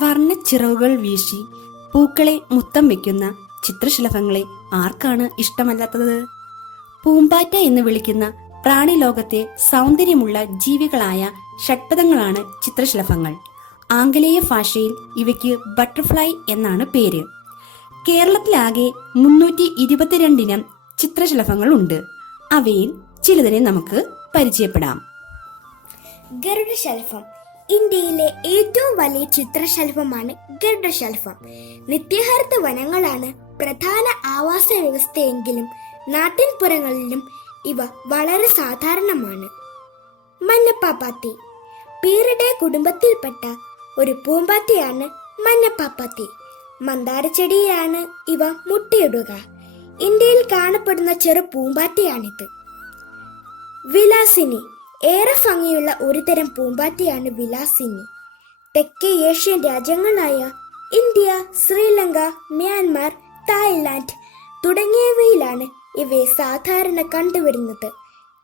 വർണച്ചിറവുകൾ വീശി പൂക്കളെ മുത്തം വെക്കുന്ന ചിത്രശലഭങ്ങളെ ആർക്കാണ് ഇഷ്ടമല്ലാത്തത്? പൂമ്പാറ്റ എന്ന് വിളിക്കുന്ന പ്രാണിലോകത്തെ സൗന്ദര്യമുള്ള ജീവികളായ ഷഡ്പദങ്ങളാണ് ചിത്രശലഭങ്ങൾ. ആംഗലേയ ഭാഷയിൽ ഇവയ്ക്ക് ബട്ടർഫ്ലൈ എന്നാണ് പേര്. കേരളത്തിലാകെ മുന്നൂറ്റി ഇരുപത്തിരണ്ടിനം ചിത്രശലഭങ്ങൾ ഉണ്ട് അവയിൽ ചിലതിനെ നമുക്ക് പരിചയപ്പെടാം. ഗരുഡശലഭം ഇന്ത്യയിലെ ഏറ്റവും വലിയ ചിത്രശലഭമാണ് ഗരുഡശലഭം നിത്യഹരിത വനങ്ങളാണ് പ്രധാന ആവാസ വ്യവസ്ഥയെങ്കിലും നാട്ടിൻപുറങ്ങളിലും ഇവ വളരെ സാധാരണമാണ്. മഞ്ഞപ്പാപ്പാത്തി പീറിടെ കുടുംബത്തിൽപ്പെട്ട ഒരു പൂമ്പാത്തിയാണ് മഞ്ഞപ്പാപ്പാത്തി മന്ദാരച്ചെടിയിലാണ് ഇവ മുട്ടയിടുക. ഇന്ത്യയിൽ കാണപ്പെടുന്ന ചെറു പൂമ്പാറ്റയാണിത്. വിലാസിനി. ഏറെ ഭംഗിയുള്ള ഒരുതരം പൂമ്പാറ്റയാണ് വിലാസിനി. തെക്കേ ഏഷ്യൻ രാജ്യങ്ങളായ ഇന്ത്യ ശ്രീലങ്ക മ്യാൻമാർ തായ്ലാന്റ് തുടങ്ങിയവയിലാണ് ഇവയെ സാധാരണ കണ്ടുവരുന്നത്.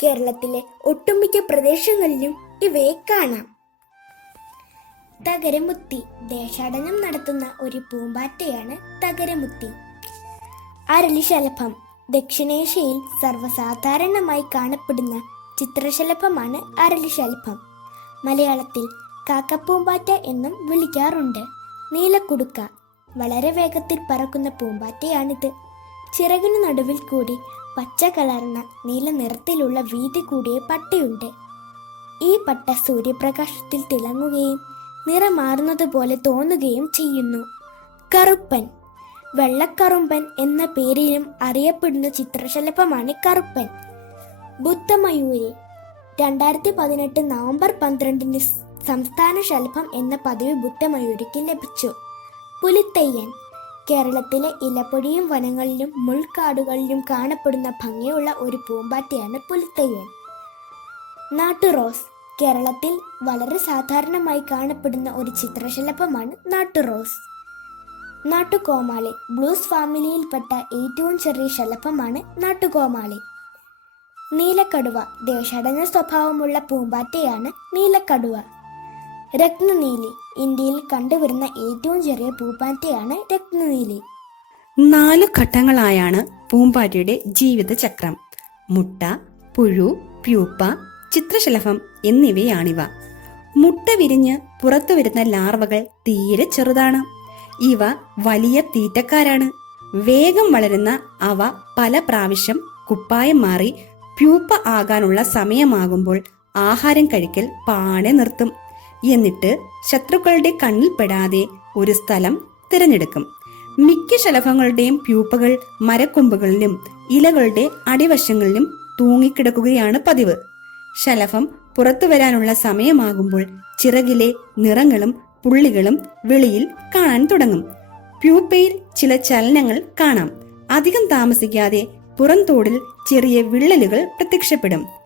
കേരളത്തിലെ ഒട്ടുമിക്ക പ്രദേശങ്ങളിലും ഇവയെ കാണാം. തകരമുത്തി ദേശാടനം നടത്തുന്ന ഒരു പൂമ്പാറ്റയാണ് തകരമുത്തി. അരളിശലഭം ദക്ഷിണേഷ്യയിൽ സർവസാധാരണമായി കാണപ്പെടുന്ന ചിത്രശലഭമാണ് അരളിശലഭം. മലയാളത്തിൽ കാക്കപ്പൂമ്പാറ്റ എന്നും വിളിക്കാറുണ്ട്. നീലക്കുടുക്ക വളരെ വേഗത്തിൽ പറക്കുന്ന പൂമ്പാറ്റയാണിത്. ചിറകിനു നടുവിൽ കൂടി പച്ച കലർന്ന നീല നിറത്തിലുള്ള വീതി കൂടിയ പട്ടയുണ്ട്. ഈ പട്ട സൂര്യപ്രകാശത്തിൽ തിളങ്ങുകയും നിറമാറുന്നത് തോന്നുകയും ചെയ്യുന്നു. കറുപ്പൻ വെള്ളക്കറുമ്പൻ എന്ന പേരിലും അറിയപ്പെടുന്ന ചിത്രശലഭമാണ് കറുപ്പൻ. ബുദ്ധമയൂരി. രണ്ടായിരത്തി പതിനെട്ട് നവംബർ പന്ത്രണ്ടിന് സംസ്ഥാന ശലഭം എന്ന പദവി ബുദ്ധമയൂരിക്ക് ലഭിച്ചു. പുലിത്തയ്യൻ. കേരളത്തിലെ ഇലപ്പൊടിയും വനങ്ങളിലും മുൾക്കാടുകളിലും കാണപ്പെടുന്ന ഭംഗിയുള്ള ഒരു പൂമ്പാറ്റയാണ് പുലിത്തയ്യൻ. നാട്ടുറോസ്. കേരളത്തിൽ വളരെ സാധാരണമായി കാണപ്പെടുന്ന ഒരു ചിത്രശലഭമാണ് നാട്ടുറോസ്. നാട്ടുകോമാളി. ബ്ലൂസ് ഫാമിലിയിൽപ്പെട്ട ഏറ്റവും ചെറിയ ശലഭമാണ് നാട്ടുകോമാളി. നീലക്കടുവ. ദേശാടന സ്വഭാവമുള്ള പൂമ്പാറ്റയാണ് നീലക്കടുവ. രത്നനീലി. ഇന്ത്യയിൽ കണ്ടുവരുന്ന ഏറ്റവും ചെറിയ പൂമ്പാറ്റയാണ് രത്നനീലി. നാല് ഘട്ടങ്ങളായാണ് പൂമ്പാറ്റയുടെ ജീവിതചക്രം മുട്ട പുഴു പ്യൂപ്പ ചിത്രശലഭം എന്നിവയാണിവ. മുട്ട വിരിഞ്ഞ് പുറത്തു വരുന്ന ലാർവകൾ തീരെ ചെറുതാണ്. ഇവ വലിയ തീറ്റക്കാരാണ്. വേഗം വളരുന്ന അവ പല പ്രാവശ്യം കുപ്പായം മാറി പ്യൂപ്പ ആകാനുള്ള സമയമാകുമ്പോൾ ആഹാരം കഴിക്കൽ പാടെ നിർത്തും. എന്നിട്ട് ശത്രുക്കളുടെ കണ്ണിൽപ്പെടാതെ ഒരു സ്ഥലം തിരഞ്ഞെടുക്കും. മിക്ക ശലഭങ്ങളുടെയും പ്യൂപ്പകൾ മരക്കൊമ്പുകളിലും ഇലകളുടെ അടിവശങ്ങളിലും തൂങ്ങിക്കിടക്കുകയാണ് പതിവ്. ശലഭം പുറത്തു വരാനുള്ള സമയമാകുമ്പോൾ ചിറകിലെ നിറങ്ങളും പുള്ളികളും വെളിയിൽ കാണാൻ തുടങ്ങും. പ്യൂപ്പയിൽ ചില ചലനങ്ങൾ കാണാം. അധികം താമസിക്കാതെ പുറംതോടിൽ ചെറിയ വിള്ളലുകൾ പ്രത്യക്ഷപ്പെടും.